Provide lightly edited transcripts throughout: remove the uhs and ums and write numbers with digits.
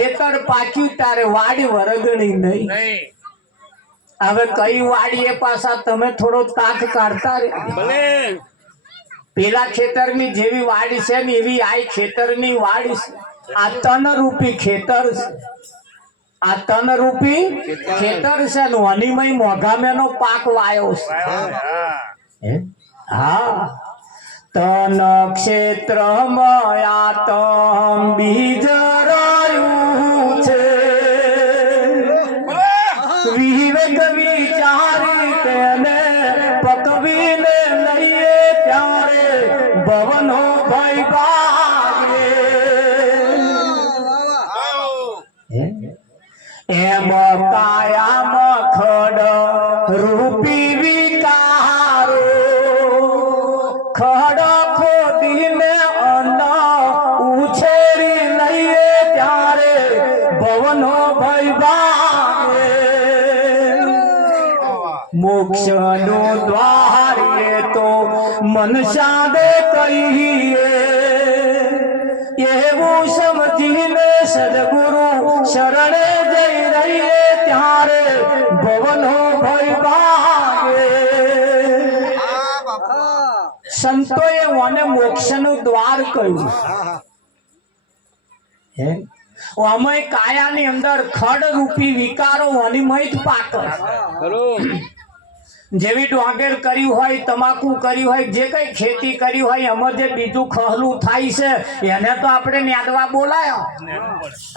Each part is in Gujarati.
ખેતર પાક્યું તારે વાડી વરગણી નહીં. હવે કઈ વાડીએ પાછા તમે થોડો તાક કાઢતા ભલે પેલા ખેતરની જેવી વાડી છે ને એવી આ ખેતરની વાડી છે. આ તન રૂપી ખેતર છે. આ તન રૂપી ખેતર છે ને હનીમય મોઘામેનો પાક વાયો છે. હા તન ક્ષેત્રમાં આતમ બીજ રાયું છે. વિવેક વિચારી તેને પકવીને લઈએ ત્યારે ભવનો ભય ભાગે. એમ કાયામાં ખડ રૂપી વિકારો ખડ ખોદીને અન્ન ઉછેરી લઈએ ત્યારે ભવનો ભય ભાગે. મોક્ષનું દ્વાર એ તો મનસાદે કહીએ એવું સમજીને સદગુરુ શરણે જઈ રહીએ ત્યારે ભવનો ભય ભાગે. સંતોએ મને મોક્ષનું દ્વાર કહ્યું. અમે કાયાની અંદર ખડ રૂપી વિકારો વનિમય જ પાક. જેવી ડોંગેર કર્યું હોય, તમાકુ કર્યું હોય, જે કઈ ખેતી કરી હોય એમાં જે બીજું ખહલું થાય છે એને તો આપણે ન્યાદવા બોલાયો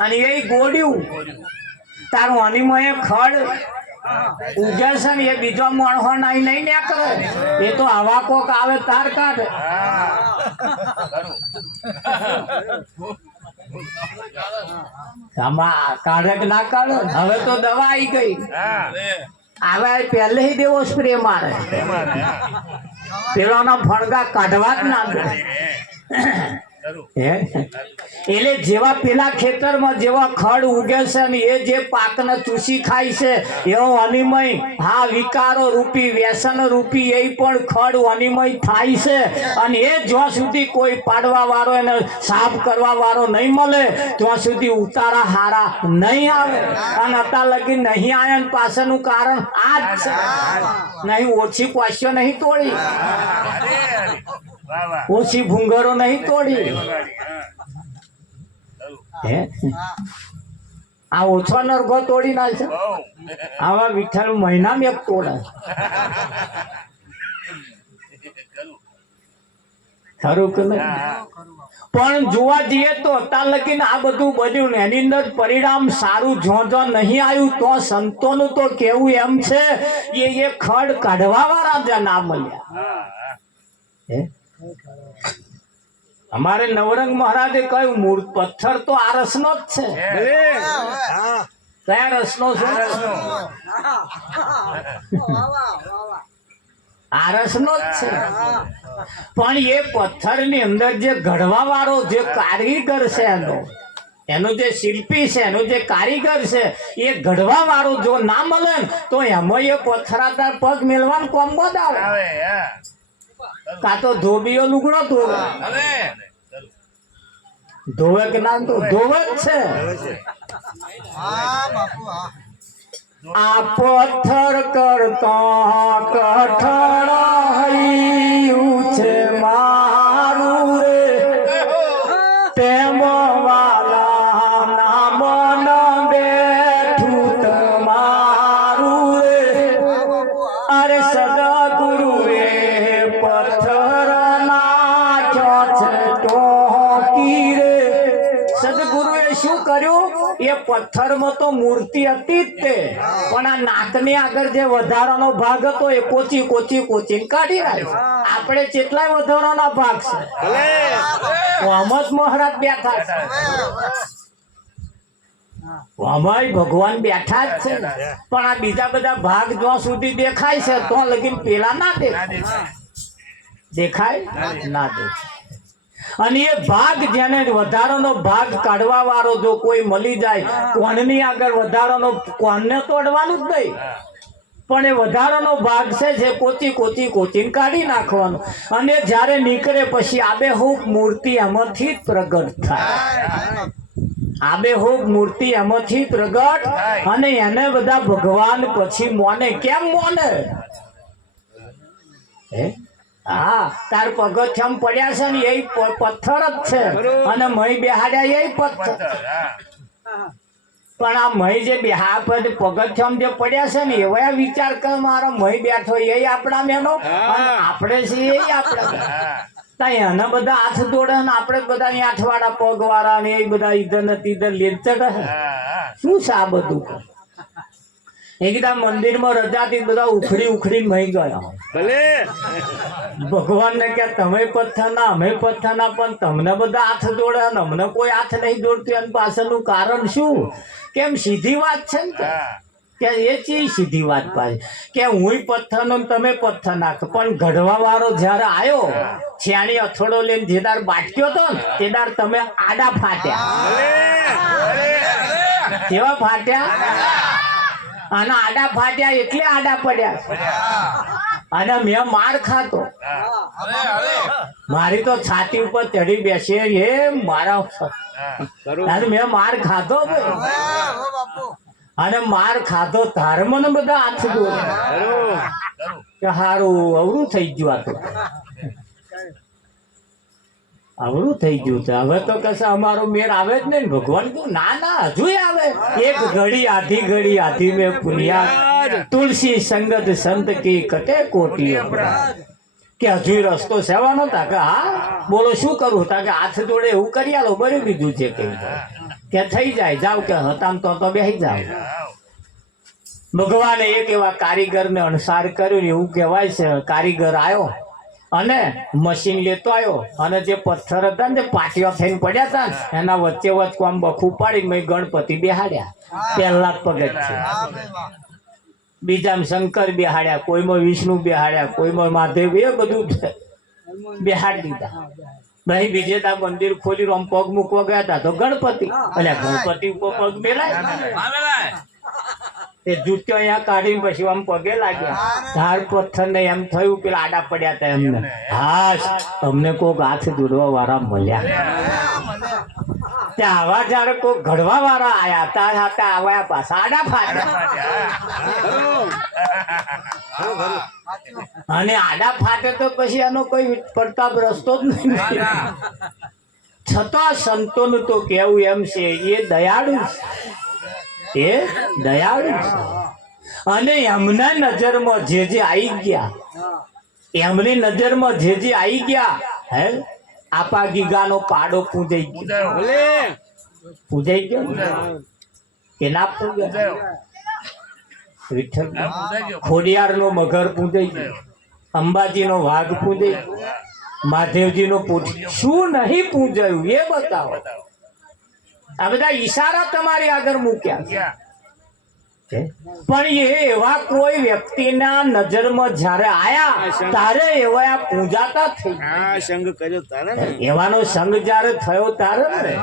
અને એ ગોડ્યું તારું અનિમય ખડ ઉગે છે ને એ બીજો માણસો નહીં નીકળે. એ તો હવા કોક આવે તાર કાઢે. કાઢે કે ના કાઢે. હવે તો દવા આવી ગઈ. આવે પહેલે દેવો સ્પ્રે મારે પેલોના ફણગા કાઢવા જ ના દે. એટલે જેવા પેલા ખેતરમાં જેવા ખડ ઉગે છે ને એ જે પાકને ચૂસી ખાય છે એવો અનિમય હા વિકારો રૂપી વ્યસન રૂપી એ પણ ખડ અનિમય થાય છે. અને એ જ્યાં સુધી કોઈ પાડવા વાળો એને સાફ કરવા વાળો નહીં મળે ત્યાં સુધી ઉતારા હારા નહીં આવે. અને અત્યાર લગી નહીં આવ્યા ને પાછળનું કારણ આ જ છે. નહીં ઓછી ક્વાશ્યો નહીં તોડી, ઓછી ભૂંગરો નહીં તોડી. આ ઓછો નરગો તોડી નાખશે. આવા વિઠ્ઠલ મહિનામાં એક તોડે. ખરું કે નહીં? પણ જોવા જઈએ તો અત્યાર લગીને આ બધું બન્યું ને એની અંદર પરિણામ સારું જો નહીં આવ્યું તો સંતોનું તો કેવું એમ છે એ ખડ કાઢવા વાળા જ ના મળ્યા. અમારે નવરંગ મહારાજે કહ્યું મૂળ પથ્થર તો આ રસનો જ છે. કયા રસનો છે? આ રસનો જ છે. પણ એ પથ્થરની અંદર જે ઘડવા વાળો જે કારીગર છે એનો જે શિલ્પી છે એનો જે કારીગર છે એ ઘડવા વાળો જો ના મળે તો એમાં એ પથ્થરાદાર પગ મેળવાનું કોમ આવે. કા તો ધોબીઓ લુગડો ધોવે. ધોવે કે ના ધોવે જ છે. આ પથ્થર કરતા કઠણ છે મારું રે તેમ વાલા નામ ન બેઠું તમારું રે. અરે સદગુરુ એ પથ્થર નાખ્યો છે ટોકી રે. સદગુરુએ શું કર્યું? એ પથ્થરમાં તો મૂર્તિ હતી જ તે પણ આ નાકની આગળ જે વધારાનો ભાગ હતો એ કોચી કોચી કોચી કાઢી નાખ્યો. આપણે કેટલાય વધારાના ભાગ છે. અમદ મહારાજ બેઠા છે, અમાય ભગવાન બેઠા જ છે પણ આ બીજા બધા ભાગ જ્યાં સુધી દેખાય છે તો લગીન પેલા ના દેખાય. દેખાય ના દેખાય. અને એ ભાગ જેને વધારાનો ભાગ કાઢવા વાળો જો કોઈ મળી જાય કોણની આગળ વધારાનો કોણને તોડવાનું જ નહીં પણ એ વધારાનો ભાગ છે જે કોચી કોચી કોચીને કાઢી નાખવાનો અને જ્યારે નીકળે પછી આબેહૂબ મૂર્તિ એમાંથી પ્રગટ થાય. આબેહૂબ મૂર્તિ એમાંથી પ્રગટ અને એને બધા ભગવાન પછી મોને કેમ મોને હે હા તાર પગથિયામ પડ્યા છે ને એ પથ્થર જ છે અને મહી બેહાડ્યા એ પથ્થર પણ આ મહી જે પગથિયામ જે પડ્યા છે ને એવા વિચાર કર મારો મહી બેઠો એ આપણા મેનો અને આપણે છીએ એ આપણા એના બધા હાથ જોડે ને આપણે બધા આઠવાડા પગ વાળા ને એ બધા ઈધર ને તીધર લેચડ શું છે આ બધું એકદમ મંદિરમાં રજાથી બધા ઉખડી મહી ગયા ભલે ભગવાન ને કે તમે પથ્થર ના અમે પથ્થર ના પણ તમને બધા હાથ જોડે ને અમને કોઈ હાથ નહીં જોડતું એની પાછળનું કારણ શું કેમ સીધી વાત છે ને કે એ ચી સીધી વાત પાછી કે હું પથ્થર નો તમે પથ્થર નાખ પણ ઘડવા વાળો જયારે આવ્યો છેણી અથોડો લઈને જેદાર બાટક્યો તો ને તેદાર તમે આડા ફાટ્યા કેવા ફાટ્યા અને આડા ફાટ્યા એટલે આડા પડ્યા અને મેં માર ખાતો મારી તો છાતી ઉપર ચડી બેસે એ મારા મેં માર ખાધો અને માર ખાધો તાર મને બધા હાથ જોડે હારું અવરું થઈ ગયું આ તો અવરું થઈ ગયું છે હવે તો કશે અમારો મેર આવે જ નહીં ભગવાન કહું ના ના હજુ આવે એક ઘડી આધી મેં પુનિયા તુલસી સંગત સંત કી કટે કોટી કે હજુ રસ્તો સેવાનો તા કે હા બોલો શું કરું તા કે હાથ જોડે એવું કરી આલો બરી બીજું છે કે થઈ જાય જાવ કે હતામ તો બેસી જાવ ભગવાને એક એવા કારીગર ને અણસાર કર્યો એવું કહેવાય છે કારીગર આવ્યો અને મશીન લેતો આવ્યો અને જે પથ્થર હતા ને પાટીઓ થઈને પડ્યા હતા ને એના વચ્ચે કોમ બખું પાડી મેં ગણપતિ બેહાડ્યા પહેલા પગત છે બીજામાં શંકર બેહાડ્યા કોઈમાં વિષ્ણુ બેહાડ્યા કોઈમાં મહાદેવ એ બધું બેહાડી દીધા ભાઈ બીજે તા મંદિર ખોલી આમ પગ મૂકવા ગયા હતા તો ગણપતિ એટલે ગણપતિ ઉપર પગ મેલાય એ જૂત્યો અહીંયા કાઢીને પછી આમ પગે લાગ્યા ધાર પથ્થર ને એમ થયું પેલા આડા પડ્યા હતા એમને હા તમને કોઈક હાથ જોડવા વાળા મળ્યા ત્યાં આવા જયારે કોઈ ઘડવા વાળા આયા ત્યાં સાથે આવ્યા પાછા આડા ફાટ્યા અને આડા ફાટે તો પછી એનો કોઈ પડતાપ રસ્તો જ નહીં છતાં સંતોનું તો કેવું એમ છે એ દયાળુ એ દયાળુ અને એમના નજરમાં જે આવી ગયા એમની નજરમાં જે આવી ગયા હે આપા ગીગાનો પાડો પૂજાઈ ગયો કે ના પૂજાયો વિઠ્ઠલ ખોડિયાર નો મગર પૂજાઈ ગયો અંબાજી નો વાઘ પૂજાઈ ગયો મહાદેવજી નો પૂછ શું નહીં પૂજાયું એ બતાવો આ બધા ઈશારા તમારી આગળ મૂક્યા પણ એ એવા કોઈ વ્યક્તિના નજરમાં જ્યારે આયા તારે એવા પૂજાતા થઈ સંગ કર્યો તારે એવાનો સંગ જ્યારે થયો તારે ને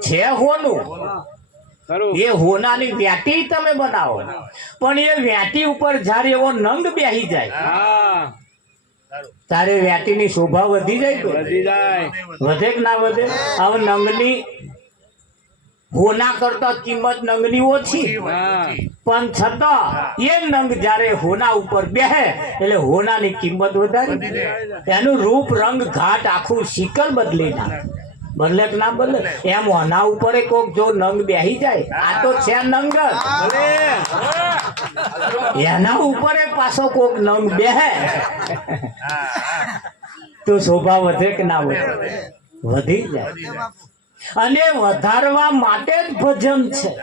છે હોનું એ હોનાની વ્યાટી તમે બનાવો પણ એ વ્યાટી ઉપર જ્યારે એવો નંગ બેહી જાય તારે વ્યાટીની શોભા વધી જાય વધે કે ના વધે હવે નંગની હોના કરતા કિંમત નંગની ઓછી પણ છતાં એ નંગ જ્યારે હોના ઉપર બેહે એટલે હોનાની કિંમત વધારે એનું રૂપ રંગ ઘાટ આખું શિકલ બદલી નાખે બદલે કે ના બદલે એમ હોના ઉપર કોક જો નંગ બેહી જાય આ તો છે નંગ એના ઉપર પાછો કોક નંગ બેહે તો શોભા વધે કે ના વધે વધી જાય અને વધારવા માટે જ ભજન છે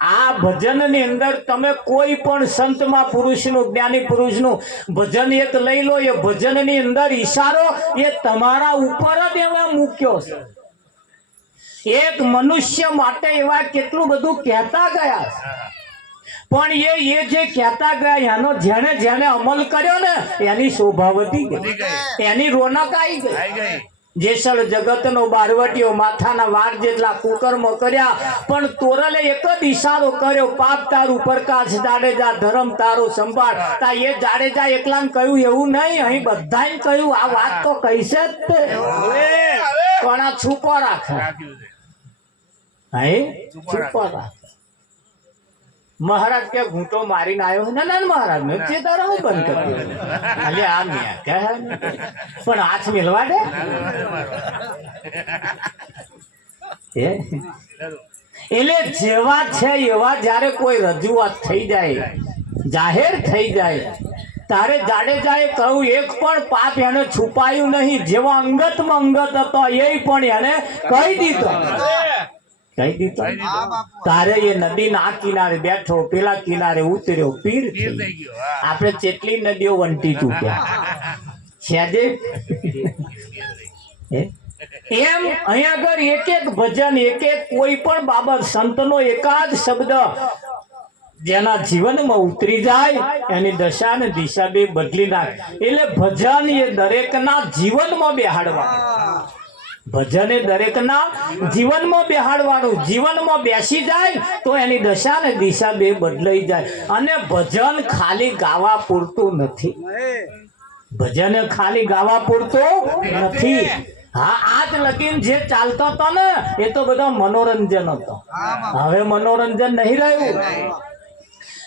આ ભજન ની અંદર તમે કોઈ પણ સંતમાં પુરુષનું જ્ઞાની પુરુષનું ભજન એક લઈ લો એ ભજન ની અંદર ઈશારો એ તમારા ઉપર જ એમાં મૂક્યો છે એક મનુષ્ય માટે એવા કેટલું બધું કહેતા ગયા પણ એ જે કહેતા ગયા એનો જેને જેને અમલ કર્યો ને એની શોભા વધી ગઈ એની રોનક આવી ગઈ જેસલ જગતનો બારવટીયો માથાના વાર જેટલા કુકર્મ કર્યા પણ તોરલે એક જ ઈશારો કર્યો પાપ તારું પ્રકાશ જાડેજા ધર્મ તારો સંભાળ તા એ જાડેજા એકલાને કહ્યું એવું નહીં અહીં બધાને કહ્યું આ વાત તો કહીશે જ તે પણ આ છૂપો રાખે હે છૂપો રાખે મહારાજ કે ઘૂંટો મારીને આવ્યો ના ના મહારાજ મેં ચેતા રહું બંધ કર્યું અલે આ મેં કે પણ હાથ મેલવા દે એટલે જેવા છે એવા જયારે કોઈ રજૂઆત થઈ જાય જાહેર થઈ જાય તારે જાડેજાએ કહ્યું એક પણ પાપ એને છુપાયું નહીં જેવો અંગતમાં અંગત હતો એ પણ એને કહી દીધો તારે એ નદીના આ કિનારે બેઠો પેલા કિનારે ઉતર્યો પીર આપણે કેટલી નદીઓ વંટી ચૂક્યા છે એમ અહીંયા આગળ એક એક ભજન એક એક કોઈ પણ બાબત સંતનો એકાદ શબ્દ જેના જીવનમાં ઉતરી જાય એની દશા ને દિશા બે બદલી નાખે એટલે ભજન એ દરેકના જીવનમાં બેહાડવાનું ભજન એ દરેકના જીવનમાં બેહાડવાનું જીવનમાં બેસી જાય તો એની દશા ને દિશા બે બદલાઈ જાય અને ભજન ખાલી ગાવા પૂરતું નથી ભજન ખાલી ગાવા પૂરતું નથી હા આજ લગીન જે ચાલતો હતો ને એ તો બધો મનોરંજન હતો હવે મનોરંજન નહીં રહ્યું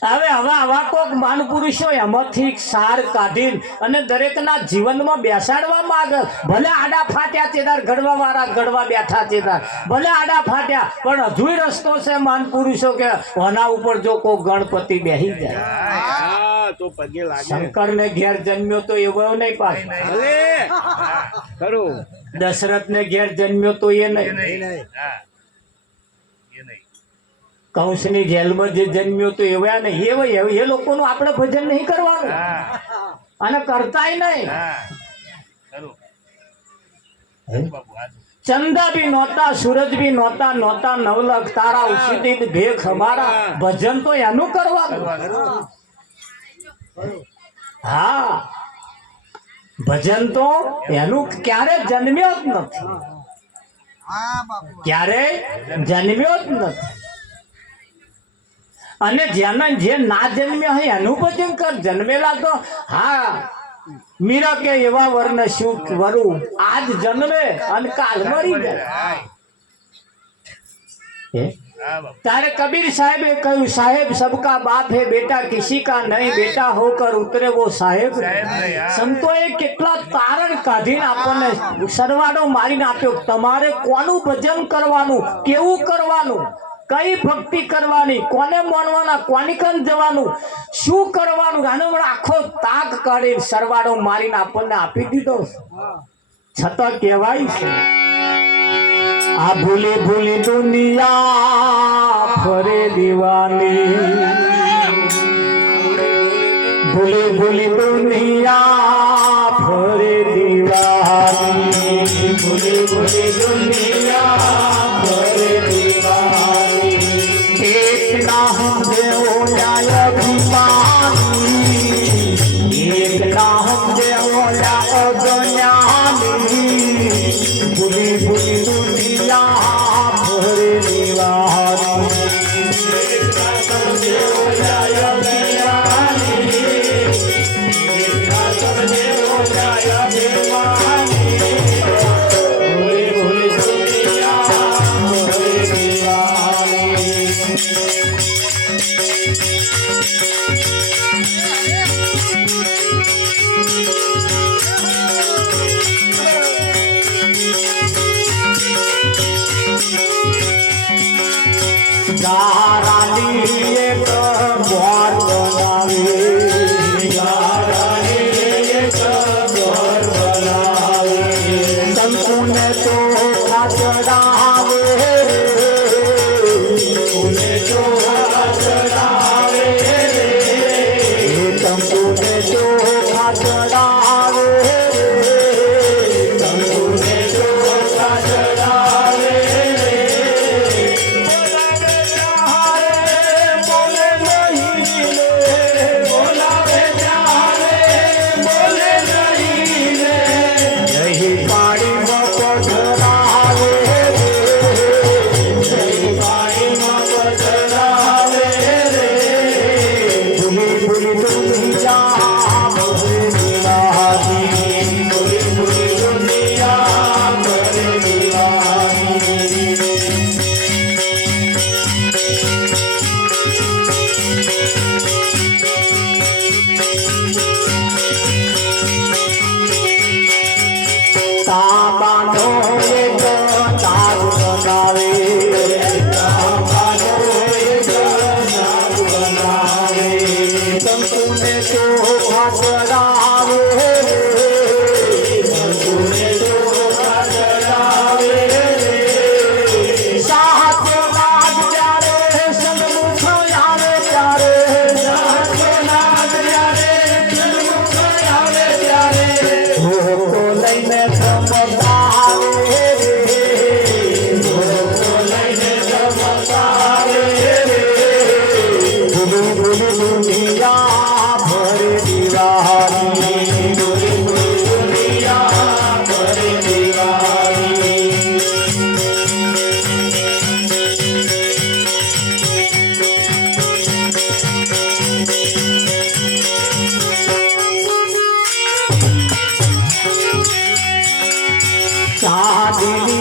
હવે આવા કોક માન પુરુષો એમાંથી સાર કાઢી અને દરેકના જીવનમાં બેસાડવા માંગે ભલે આડા ફાટ્યા ચેદાર ઘડવા વાળા ઘડવા બેઠા ચેદાર ભલે આડા ફાટ્યા પણ અધૂરી રસ્તો છે માન પુરુષો કે વના ઉપર જો કોઈ ગણપતિ બેહી જાય શંકર ને ઘેર જન્મ્યો તો એવો નહીં પાછો દશરથ ને ઘેર જન્મ્યો તો એ નહીં કંસની જેલમાં જે જન્મ્યો તો એવા નહીં એ લોકોનું આપણે ભજન નહીં કરવાનું અને કરતાય નહીં ચંદા ભી નહોતા સૂરજ ભી નહોતા નવલખ તારા ઉસીદિત ભેખ અમારા ભજન તો એનું કરવાનું હા ભજન તો એનું ક્યારે જન્મ્યો જ નથી ક્યારે જન્મ્યો જ નથી અને જેના જે ના જન્મ્યા હોય એનું ભજન કર જન્મેલા તો હા મીરા કે એવા વર્ણ શું વરું આજ જન્મે અને કાલ મરી જાય तारे कबीर साहेब ने कहू साहेब सबका बाप है बेटा किसी का नहीं बेटा होकर उतरे वो साहेब संतोए केटला तारण काढीने आपने सरवाडो मारीने आप्यो तमारे कोनु भजन करवानुं केवुं करवानुं कई भक्ति करवानी कोने मानवाना कोनी कन जवानुं शुं करवानुं आनो आखो ताक काढी सरवाडो मारीने आपने आपी दीधो छतां कहेवाय छे आ भूली भूली दुनिया फरे दीवानी भूली भूली दुनिया फरे दीवानी भूली भूली दुनिया फरे दीवानी एक ना हम देवोला अभिमानी एक ना हम देवोला अज्ञानी भूली भूली दुनिया भरे दीवानी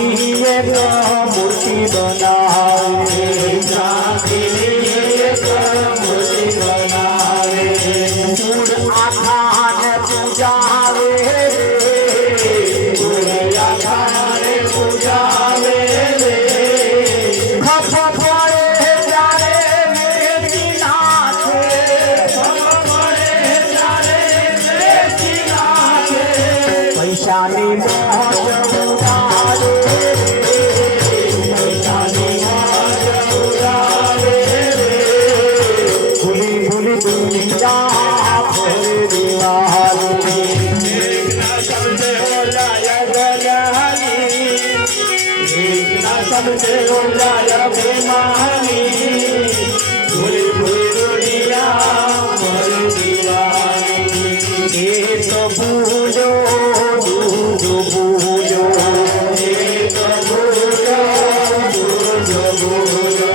ચાંદીની એક મૂર્તિ બનાવે ચાંદીની એક મૂર્તિ બનાવે ફૂલ આખાને પૂજાવે ફૂલ આખાને પૂજાવે ખપ પડે ત્યારે વેચી નાખે ખપ પડે ત્યારે વેચી નાખે પૈસાની મોજ ઉડાવે પૈસાની મોજ ઉડાવે ભૂલી ભૂલી દુનિયા ફરે દિવાળી सबसे ओलाया बेमानी भूली भूली दुनिया मर दीवानी एक भूलो दूजो भूलो एक भूलो दूजो भूलो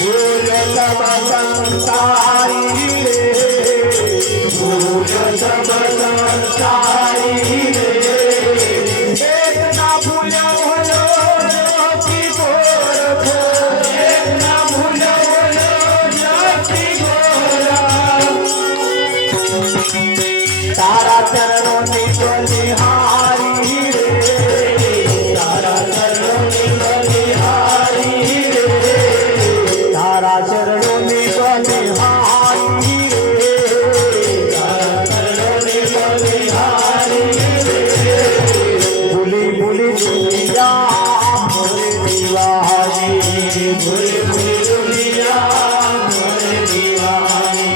भूलो सब संसारी भूलो सब संसारी एक ना भूलो होलो ज्योति गोरखो एक ना भूलो होलो ज्योति गोरा तारा चरणों की बलिहारी रे तारा चरणों की बलिहारी रे तारा चरणों की बलिहारी भूली भूली दुनिया मोरे दीवानी भूली भूली दुनिया मोरे दीवानी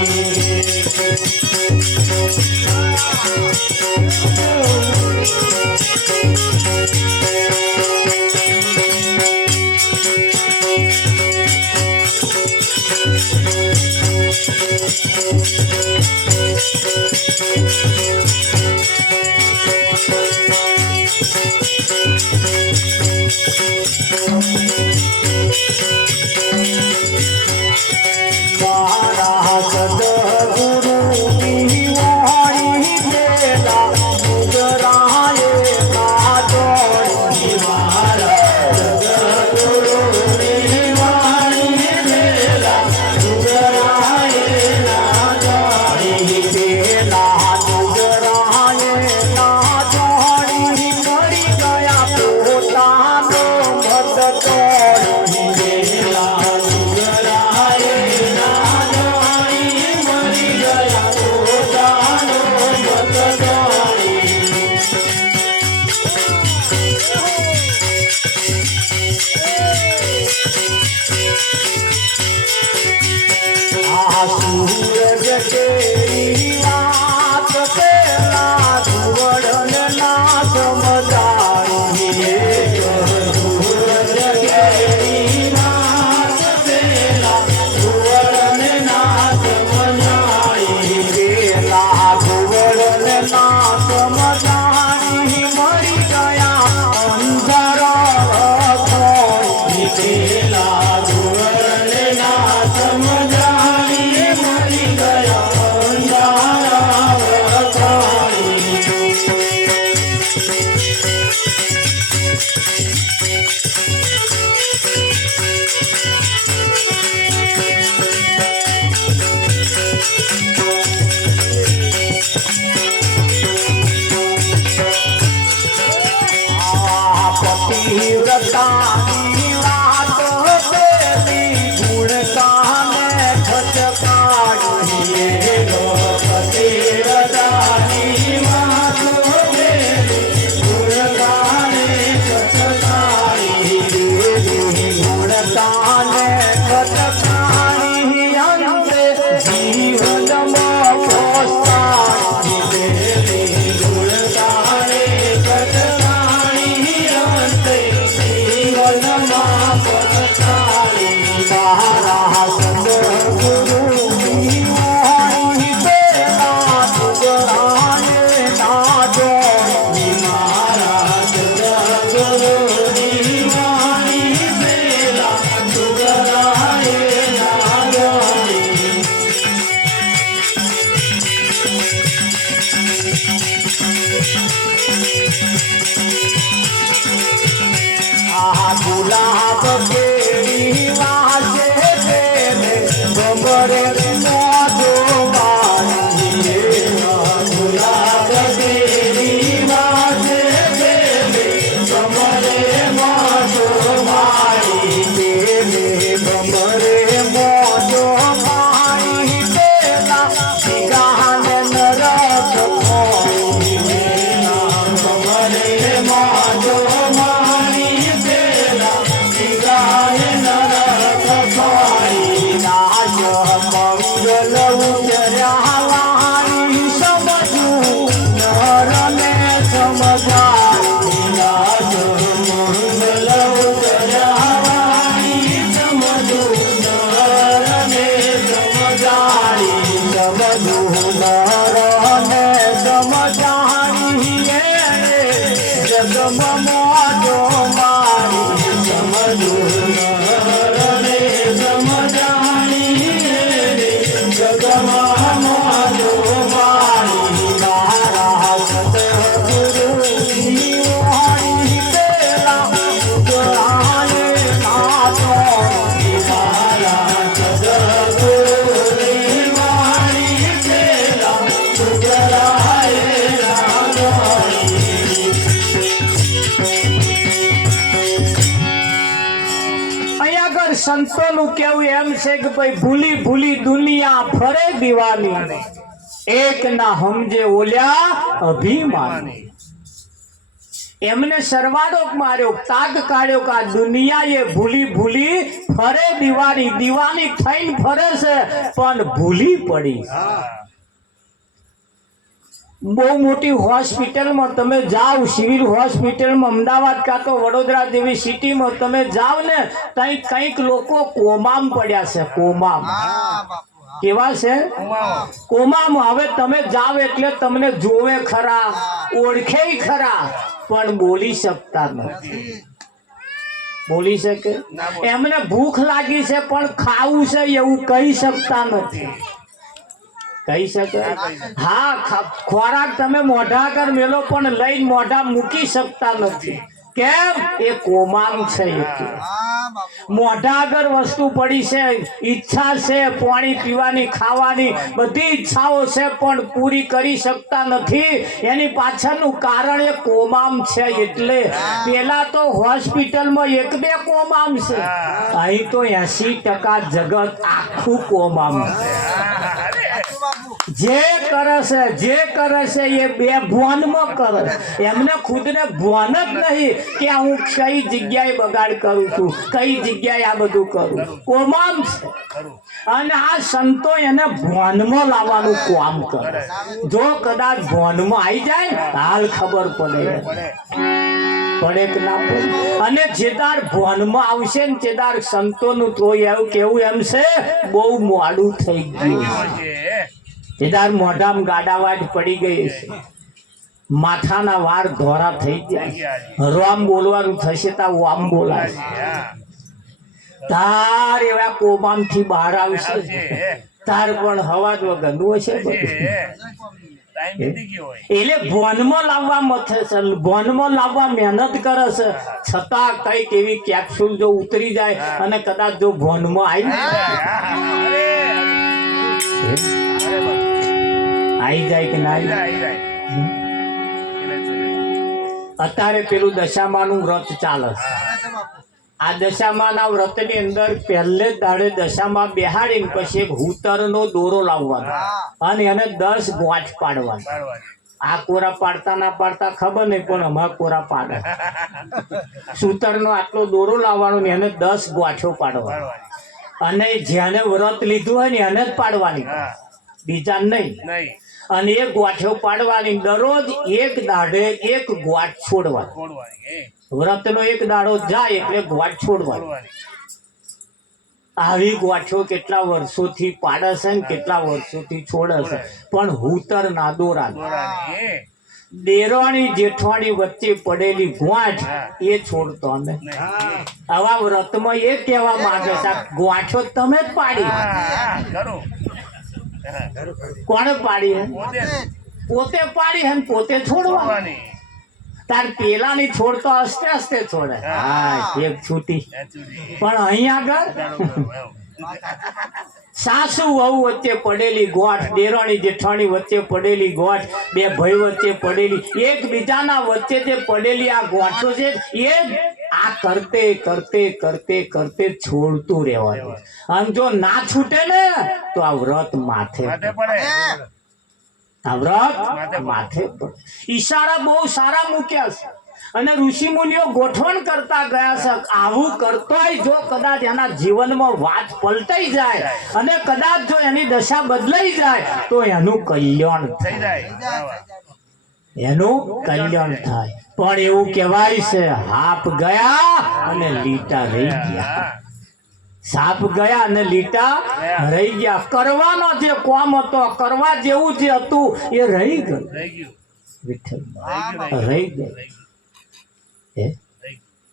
मारा सदगुरु की वाणी तेरा गुजराए ना जोड़ी मारा सदगुरु की वाणी तेरा गुजराए ना जोड़ी तेरा गुजराए ना जोड़ी मरी गया पोतानो मत तोड़ी तेरा गुजराए ना जोड़ी मरी गया पोतानो मत तोड़ी सूरज तेरी बात तेरा सुवर्ण ना समझाई सूरज तेरी बात तेरा सुवर्ण ना समझाई तेरा सुवर्ण ना समझाई मरी गया अंधर खोई तेरा सुवर्ण ना समझाई मरी गया अंधर खोई આ ગુલાબ કેરી વાસે બેને ગમરે મોજો મારી ગુલાબ કેરી વાસે બેને ગમરે મોજો મારી બેને ગમરે મોજો મારી બેલા ગાને નરક કોઈ બેલા ગમરે મોજો મારી બેલા ગાને નરક કોઈ નાજ મંગલ ઉજર્યા વાણી સમજું નરને સમજાવી નાજ મંગલ ઉજર્યા વાણી સમજું નરને સમજાવી સમજું નરને સમજાવી જગમાં મોજો મારી સમજું નરને સમજાવી જગમાં મોજો મારી મારા સદગુરુની વાણી પેલા ઉગરાને નાથો મારા સદગુરુની વાણી પેલા ઉગરાને નાથો અહીંયા આગળ સંતોનું કેવું એમ છે કે ભાઈ ભૂલી ભૂલી દુનિયા ફરે દીવાની એક ના સમજે ઓલ્યા અભિમાની એમને સરવાળો માર્યો તાગ કાઢ્યો કે આ દુનિયા એ ભૂલી ભૂલી ફરે દીવાની દીવાની થઈને ફરે છે પણ ભૂલી પડી બહુ મોટી હોસ્પિટલમાં તમે જાઓ સિવિલ હોસ્પિટલમાં અમદાવાદ કાં તો વડોદરા જેવી સિટીમાં તમે જાઓ ને ત્યાં કંઈક લોકો કોમામ પડ્યા છે કોમામ કેવા છે કોમામાં હવે તમે જાઓ એટલે તમને જોવે ખરા ઓળખે ખરા પણ બોલી શકતા નથી બોલી શકે એમને ભૂખ લાગી છે પણ ખાવું છે એવું કહી શકતા નથી કહી શકે હા ખોરાક તમે મોઢા આગળ મેલો પણ લઈને મોઢા મૂકી શકતા નથી કેમ એ કોમાંગ છે એટલે મોઢા આગળ વસ્તુ પડી છે ઈચ્છા છે પાણી પીવાની ખાવાની બધી ઈચ્છાઓ છે પણ પૂરી કરી શકતા નથી એની પાછળનું કારણ એ કોમામ છે એટલે પેલા તો હોસ્પિટલમાં એક બે કોમામ છે અહીં તો 80% જગત આખું કોમામ છે જે કરે છે એ બે ભોનમાં કરે એમને ખુદને ભોન જ નહીં કે હું કઈ જગ્યાએ બગાડ કરું છું કઈ જગ્યાએ આ બધું કરું કોમામ છે અને આ સંતો એને ભોનમાં લાવવાનું કામ કરે જો કદાચ ભોનમાં આવી જાય હાલ ખબર પડે કે ના પડે અને જેદાર ભોનમાં આવશે ને તેદાર સંતોનું તો એવું કેવું એમ છે બહુ મોડું થઈ ગયું તેદાર મોઢામાં ગાડાવાજ પડી ગઈ છે માથાના વાળ ધોરા થઈ જાય રોમ બોલવાનું થશે તા વામ બોલાશે તાર એવા કોમામ થી બહાર આવશે તાર પણ હવા જ ગંદુ હશે એટલે ભોનમાં લાવવા મથે છે ભોનમાં લાવવા મહેનત કરે છે છતાં કઈક એવી કેપ્સ્યુલ જો ઉતરી જાય અને કદાચ જો ભોનમાં આવી જાય કે ના અત્યારે પેલું દશામાનું વ્રત ચાલે આ દશામાના વ્રતની અંદર પહેલે દાડે દશામાં બેહાડીને પછી એક હૂતરનો દોરો લાવવાનો અને એને 10 ગોઠ પાડવાનો આ કોરા પાડતા ના પાડતા ખબર નહીં પણ અમારા કોરા પાડે સૂતરનો આટલો દોરો લાવવાનો ને એને 10 ગોઠો પાડવાનો અને જેને વ્રત લીધું હોય ને એને જ પાડવાની બીજા નહીં અને એક ગોઠો પાડવાની દરરોજ એક દાડે એક ગોઠ છોડવાની વ્રતનો એક દાડો જાય એટલે ગોઠ છોડવાની આવી ગોઠો કેટલા વર્ષોથી પાડે છે ને કેટલા વર્ષોથી છોડે છે પણ હૂતર ના દોરા દેરાણી જેઠવાણી વચ્ચે પડેલી ગોઠ એ છોડતો ને આવા વ્રતમાં એ કહેવા માંગે છે ગોઠો તમે જ પાડી કોણે પાડી પોતે પાડી અને પોતે છોડવાની. તાર પેલાની છોડ તો હસ્તે હસ્તે છોડે. હા, એક છૂટી. પણ અહીં આગળ સાસુ વહુ વચ્ચે પડેલી ગોઠ, દેરાણી જેઠાણી વચ્ચે પડેલી ગોઠ, બે ભાઈ વચ્ચે પડેલી, એકબીજાના વચ્ચે જે પડેલી આ ગોઠો છે એ આ કરતે કરતે કરતે કરતે છોડતું રહેવાનું. અને જો ના છૂટે ને તો આ વ્રત માથે પડે. આ વ્રત માથે પડે. ઈશારા બહુ સારા મૂક્યા છે અને ઋષિ મુનિઓ ગોઠવણ કરતા ગયા છે. આવું કરતોય જો કદાચ એના જીવનમાં વાત પલટાઈ જાય અને કદાચ જો એની દશા બદલાઈ જાય તો એનું કલ્યાણ થઈ જાય. એનું કલ્યાણ થાય. પણ એવું કહેવાય છે હાપ ગયા અને લીટા રહી ગયા. સાપ ગયા અને લીટા રહી ગયા. કરવાનો જે કોમ હતો, કરવા જેવું જે હતું એ રહી ગયું. વિઠ્ઠલ રહી ગયું.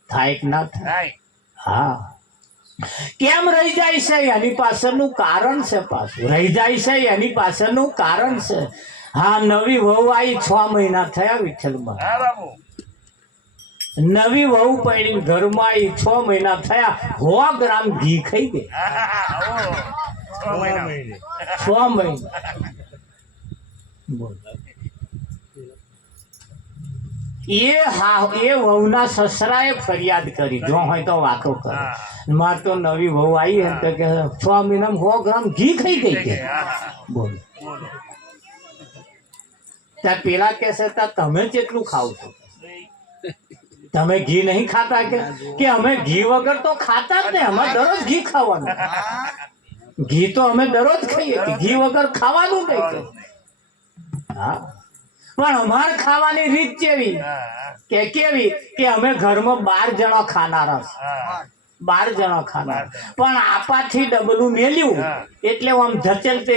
થાય કે ના થાય? હા. કેમ રહી જાય છે એની પાછળનું કારણ છે. પાછું રહી જાય છે એની પાછળનું કારણ છે. હા, નવી વહુ આવી 6 મહિના થયા વિઠ્ઠલમાં. નવી વહુ પડી ઘરમાં આવી 6 મહિના થયા, 100 ગ્રામ ઘી ખાઈ ગઈ. 6 મહિના. બોલ. એ વહુના સસરાએ ફરિયાદ કરી, જો હોય તો વાતો કરે. માર તો નવી વહુ આવી તો કે 6 મહિનામાં 100 ગ્રામ ઘી ખાઈ ગઈ કે. બોલ. ત્યાં પેલા કે છે તમે જેટલું ખાવ છો, તમે ઘી નહીં ખાતા કે અમે ઘી વગર તો ખાતા જ નહીં, અમે દરરોજ ઘી ખાવાનું. ઘી તો અમે દરરોજ ખાઈએ, ઘી વગર ખાવાનું નહીં. હા, પણ અમારે ખાવાની રીત કેવી કે અમે ઘરમાં 12 જણા ખાનારા છે. 12 જણા ખાનાર. પણ આપાથી ડબલું મેલ્યું એટલે આમ ધચેતે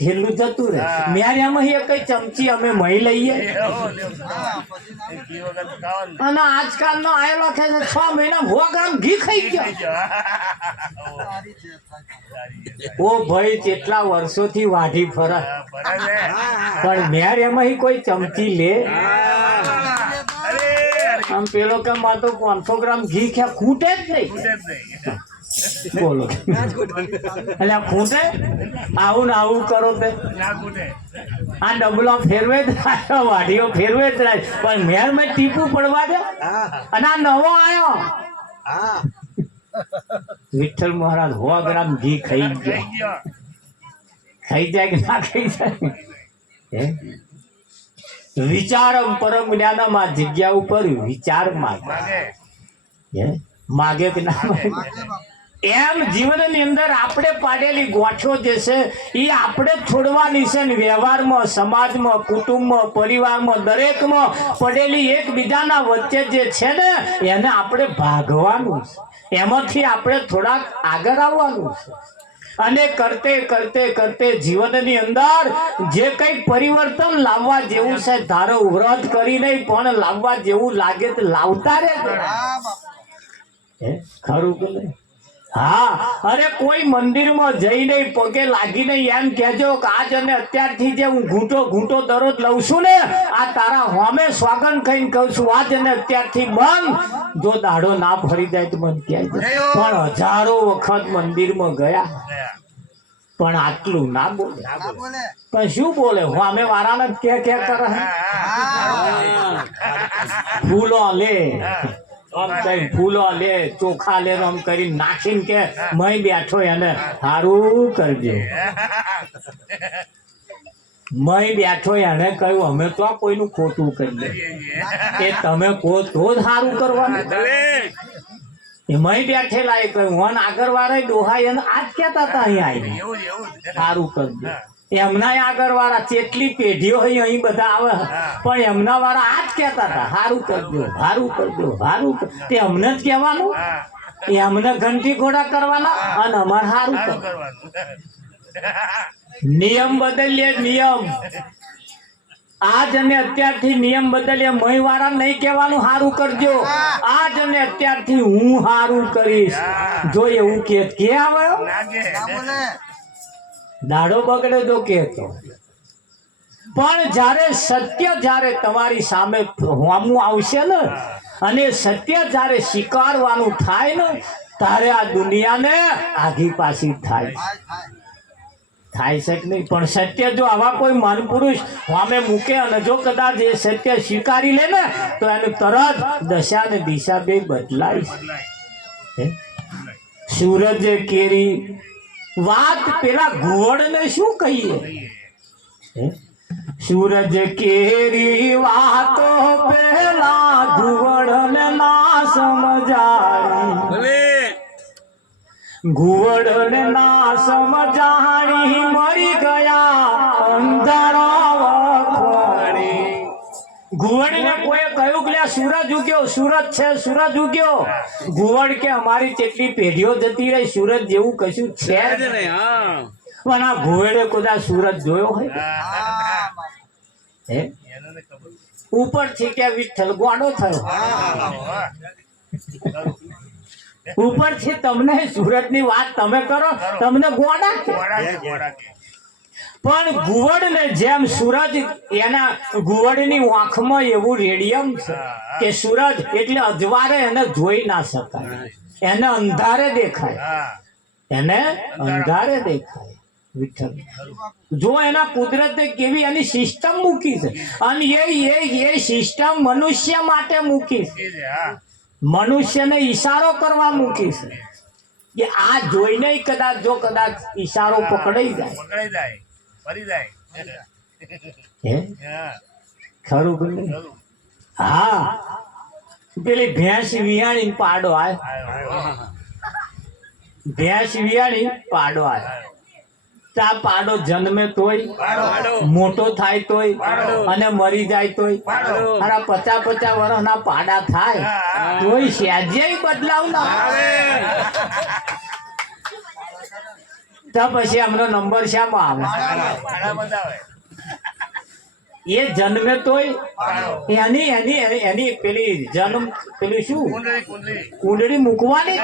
થેલું જતું રહે. મેરિયામાં એ કઈ ચમચી અમે મહી લઈએ. અને આજકાલનો આયેલો છે 6 મહિના 100 ગ્રામ ઘી ખાઈ ગયો. ઓ ભાઈ, કેટલા વર્ષોથી વાઢી ફરે, પણ મેરિયામાં કોઈ ચમચી લે. આમ પેલો કે માં તો 500 ગ્રામ ઘી ખ્યા ખૂટે જ નહીં. બોલો, એટલે ખૂટે? આવું ને આવું કરો તે આ ડબલો ફેરવે જ થાય, વાઢીઓ ફેરવે જ થાય, પણ મેર મેં ટીપું પડવા દે. અને આ નવો આવ્યો વિઠ્ઠલ મહારાજ 100 ગ્રામ ઘી ખાઈ ગયો. ખાઈ જાય કે ના ખાઈ જાય? વિચાર પરમ જ્ઞાનમાં જગ્યા ઉપર વિચાર માગે કે ના માગે. એમ જીવનની અંદર આપણે પાડેલી ગોઠો જે છે એ આપણે છોડવાની છે. ને વ્યવહારમાં, સમાજમાં, કુટુંબમાં, પરિવારમાં, દરેકમાં પડેલી એકબીજાના વચ્ચે જે છે ને એને આપણે ભાગવાનું છે. એમાંથી આપણે થોડાક આગળ આવવાનું છે. અને કરતે કરતે કરતે જીવનની અંદર જે કઈ પરિવર્તન લાવવા જેવું છે, ધારો વ્રત કરી નહીં પણ લાવવા જેવું લાગે તો લાવતા રહે. ખરું કે નહીં? હા. અરે કોઈ મંદિરમાં જઈને પગે લાગીને એમ કહેજો કે આજ અને અત્યારથી જે હું ઘૂંટો દરરોજ લઉં છું ને, આ તારા હોમે સ્વાગન ખાઈને કહું છું, આજ અને અત્યારથી બંધ. જો દાડો ના ફરી જાય તો મને કહેજો. પણ હજારો વખત મંદિરમાં ગયા પણ આટલું ના બોલે. પણ શું બોલે? હોમે વાળાને કે કરે ફૂલો લે, આમ કઈ ફૂલો લે, ચોખા લે, આમ કરી નાખીને કે મય બેઠો એને સારું કરજો. મય બેઠો એને કહ્યું અમે તો કોઈનું ખોટું કરીએ, એ તમે કહો તો જ સારું કરવાનું. એમાં બેઠેલા એ કહ્યું વન આગળ વાળા ડોહાય એને આજ કેતા હતા અહીંયા આવી સારું કરજો. એમના આગળ વાળા કેટલી પેઢીઓ હોય અહીં બધા આવે, પણ એમના વાળા આજ કેતા હતા સારું કરજો, સારું કરજો, સારું. તે અમને જ કહેવાનું, એમને ઘંટી ઘોડા કરવાના અને અમારે સારું કરવાનું. નિયમ બદલીએ, નિયમ. આજ અને અત્યારથી નિયમ બદલીએ. મય વાળા નહીં કહેવાનું સારું કરજો, આજ અને અત્યારથી હું સારું કરીશ. જો એવું કે આવે દાડો બગડે તો કેતો પણ જ્યારે તમારી સામે હોમું આવશે ને અને સત્ય જ્યારે સ્વીકારવાનું થાય ને ત્યારે આ દુનિયાને આઘી પાછી થાય છે કે નહીં? પણ સત્ય જો આવા કોઈ મહાનપુરુષ સામે મૂકે અને જો કદાચ એ સત્ય સ્વીકારી લે ને તો એનું તરત દશા ને દિશા બે બદલાય છે. સૂરજ કેરી વાત પેલા ઘુવડને શું કહીએ? સૂરજ કેરી વાતો પેલા ઘુવડને ના સમજાણી, ઘુવડને ના સમજાણી મરી ગયા અંધારા વખોણી. ઘુવડને કોઈ કહ્યું કે સૂરજ ઉગ્યો, સૂરજ છે, સૂરજ ઉગ્યો. ઘુવડ કે અમારી કેટલી પેઢીઓ જતી રહી, સૂરજ જેવું કશું છે જ નહીં. પણ આ ઘુવડે કદાચ સૂરજ જોયો હોય ઉપરથી કે વિઠ્ઠલ ગોડો થયો, ઉપરથી તમને સૂરજની વાત તમે કરો, તમને ગોડા કે. પણ ઘુવડને જેમ સૂરજ એના ઘુવડની આંખમાં એવું રેડિયમ છે કે સૂરજ એટલે અજવાળે એને જોઈ ના શકાય, એને અંધારે દેખાય, એને અંધારે દેખાય. વિઠ્ઠલ જો એના કુદરતે કેવી એની સિસ્ટમ મૂકી છે અને એ સિસ્ટમ મનુષ્ય માટે મૂકી છે, મનુષ્યને ઈશારો કરવા મૂકી છે કે આ જોઈને કદાચ જો કદાચ ઈશારો પકડાઈ જાય ખરું બોલે. હા પેલી ભેંસ વિયાણી પાડો આય, ભેંસ વિયાણી પાડો આય. તા પાડો જન્મે તોય, મોટો થાય તોય અને મરી જાય તોય, અરે 50 વર્ષના પાડા થાય તોય સહેજે બદલાવ ના તો પછી આમનો નંબર શામાં આવે? એ જન્મે તોય એની પેલી જન્મ પેલી શું કુંડળી મૂકવાની,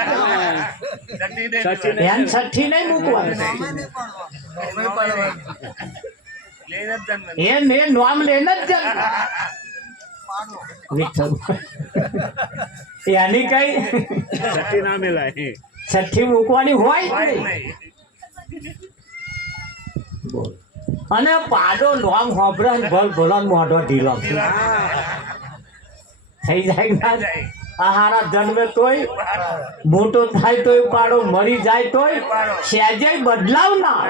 એમ છઠ્ઠી નહીં મૂકવાની, એ નામ લઈને જ એની કઈ છઠ્ઠી મૂકવાની હોય જ નહીં. અને પાડો નામ હોભરે ભલો મોઢો ઢીલો થઈ જાય ના. હારા જન્મે તોય, મોટો થાય તોય પાડો, મરી જાય તોય સહેજે બદલાવ ના.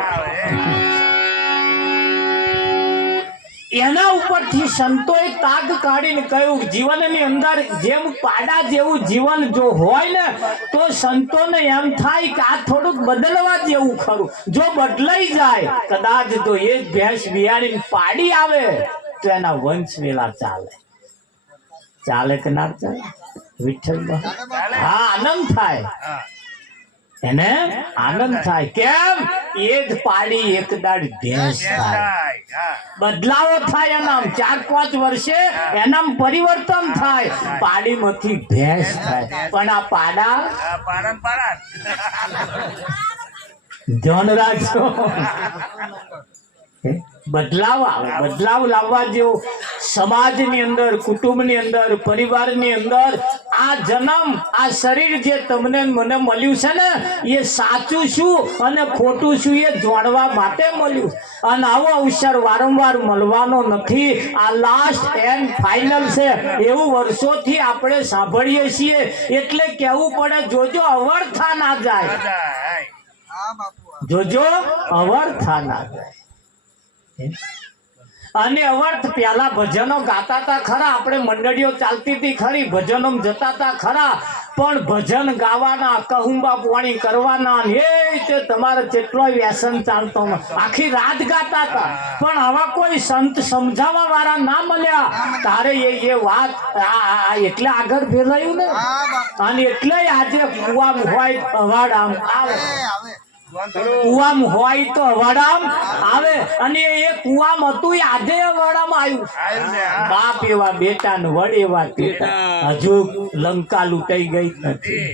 એના ઉપરથી સંતોએ તાગ કાઢીને કહ્યું જીવનની અંદર જેમ પાડા જેવું જીવન જો હોય ને તો સંતોને એમ થાય કે આ થોડુંક બદલવા જેવું ખરું. જો બદલાઈ જાય કદાચ તો એ જ ભેંસ બિયાણી પાડી આવે તો એના વંશ વેલા ચાલે કે ના ચાલે? વિઠ્ઠલ હા આનંદ થાય, એને આનંદ થાય. કેમ? એ જ પાડી એક દાડ ભેંસ થાય, બદલાવો થાય એનામ 4-5 વર્ષે એનામ પરિવર્તન થાય, પાડીમાંથી ભેંસ થાય. પણ આ પાડા ધ્યાન રાખજો, બદલાવ આવે. બદલાવ લાવવા જેવો સમાજની અંદર, કુટુંબની અંદર, પરિવારની અંદર આ જન્મ, આ શરીર જે તમને મને મળ્યું છે ને એ સાચું શું અને ખોટું શું એ જાણવા માટે મળ્યું. અને આવો અવસર વારંવાર મળવાનો નથી, આ લાસ્ટ એન્ડ ફાઇનલ છે એવું વર્ષોથી આપણે સાંભળીએ છીએ. એટલે કહેવું પડે જોજો અવર્થા ના જાય, જોજો અવર્થા ના જાય. અને અવર્થ પેલા ભજનો ગાતા હતા ખરા, આપણે મંડળીઓ ચાલતી હતી ખરી, ભજનો જતા હતા ખરા, પણ ભજન ગાવાના, કહુંબા પોણી કરવાના એ તે તમારે જેટલો વ્યસન ચાલતો આખી રાત ગાતા હતા. પણ આવા કોઈ સંત સમજાવવા વાળા ના મળ્યા તારે એ વાત એટલે આગળ ફેલાયું ને. અને એટલે આજે કુવામ હોય અવાડ આમ આવે, કુવામ હોય તો અવાડામ આવે. અને એ કુવામ હતું આજે અવાડામાં આવ્યું. બાપ એવા બેટા ને વડ એવા પિતા, હજુ લંકા લૂંટાઈ ગઈ નથી.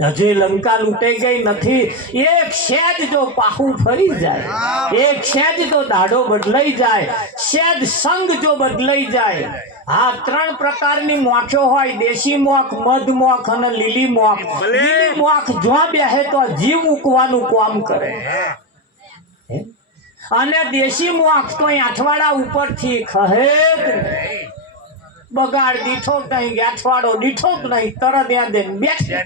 હજી લંકા લૂંટાઈ ગઈ નથી. એક શેજ જો પાહું ફરી જાય, એક શેજ જો દાઢો બદલાઈ જાય, શેજ સંગ જો બદલાઈ જાય. આ 3 પ્રકારની મોખો હોય, દેશી મોખ, મધ મોખ અને લીલી મોખ. લીલી મોખ જો બેહે તો જીવ મૂકવાનું કામ કરે, અને દેશી મોખ તો આઠવાડા ઉપરથી ખહે જ નહીં. બગાડ દીઠો જ નહીં, અઠવાડો દીઠો જ નહીં, તરત યાદ બેઠી.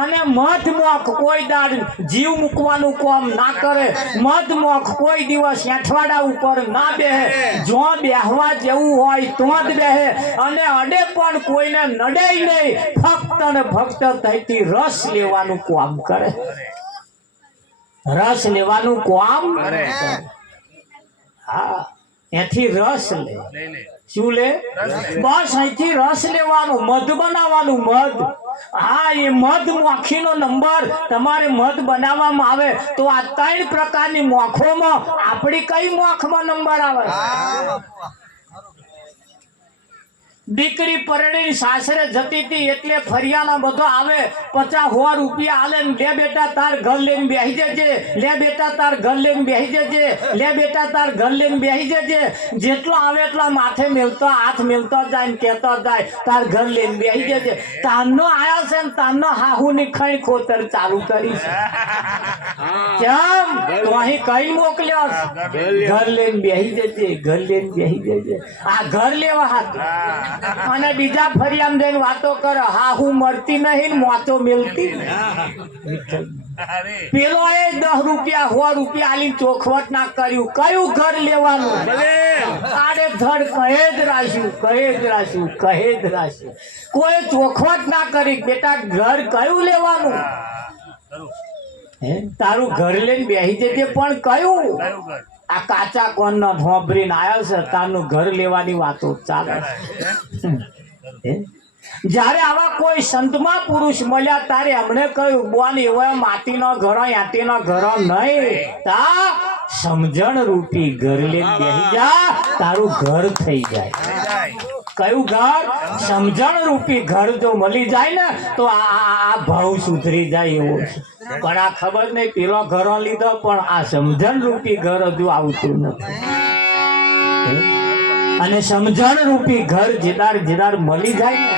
અને મધમોખ કોઈ દાડ જીવ મૂકવાનું કામ ના કરે. મધમોખ કોઈ દિવસ અઠવાડા ઉપર ના બેહે. જો બેહવા જેવું હોય તો જ બેહે, અને અડે પણ કોઈને નડે નહીં. ફક્ત ને ફક્ત ત્યાંથી રસ લેવાનું કામ કરે, રસ લેવાનું કામ. હા, એથી રસ લે. શું લે? બસ અહીંથી રસ લેવાનો, મધ બનાવવાનું. મધ, હા, એ મધ મોખીનો નંબર. તમારે મધ બનાવવામાં આવે તો આ 3 પ્રકારની મોખોમાં આપણી કઈ મોખમાં નંબર આવે? દીકરી પરણી સાસરે જતી હતી એટલે ફરિયાના બધો આવે. 50-100 રૂપિયા આલે ને, લે બેટા તાર ઘર લઈને બેસી જજે, લે બેટા તાર ઘર લઈને બેસી જજે, લે બેટા તાર ઘર લઈને બેસી જજે. જેટલો આવે એટલા માથે મેલતો, હાથ મેલતો જાય ને કહેતો જાય તાર ઘર લઈને બેસી જજે. તારનો આયો છે ને તારનો હાહુની ખઈ ખોતર ચાલુ કરી છે. કેમ? તો અહીં કઈ મોકલ્યો? ઘર લઈને બેસી જજે, ઘર લઈને બેસી જજે. આ ઘર લેવા હાથ. અને બીજા ફરિયામ જઈને વાતો કરે, હા હું મળતી નહીં, મોતો મિલતી. પેલો એ 10 રૂપિયા 100 રૂપિયા આલી ચોખવટ ના કર્યું. કયું ઘર લેવાનું? આડે ધડ કહે જ રાખ્યું, કહે જ રાખ્યું, કહે જ રાખ્યું. કોઈ ચોખવટ ના કરી. બેટા ઘર કયું લેવાનું? તારું ઘર લઈને બેસી જજે, પણ કયું? આ કાચા કોણ નો ઢોબરીને આવ્યો છે, તારનું ઘર લેવાની વાતો ચાલે. જયારે આવા કોઈ સંતમાં પુરુષ મળ્યા તારે હમણે કહ્યું, બોન એવો માટીનો ઘરો, યાટીનો ઘરો નહીં, તા સમજણ રૂપી ઘર લઈને બેસી જા, તારું ઘર થઈ જાય. કયું ઘર? સમજણ રૂપી ઘર જો મળી જાય ને તો આ ભાવ સુધરી જાય એવો છે. પણ આ ખબર નહીં, પેલો ઘરો લીધો પણ આ સમજણ રૂપી ઘર હજુ આવતું નથી. અને સમજણ રૂપી ઘર જેદાર મળી જાય ને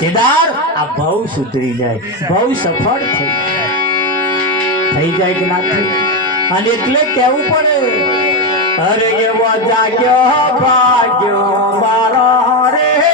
જેદાર આ ભાવ સુધરી જાય, ભાવ સફળ થઈ જાય કે ના થઈ. અને એટલે કેવું પડે, અરે એવો જાગ્યો ભાગ્યો મારો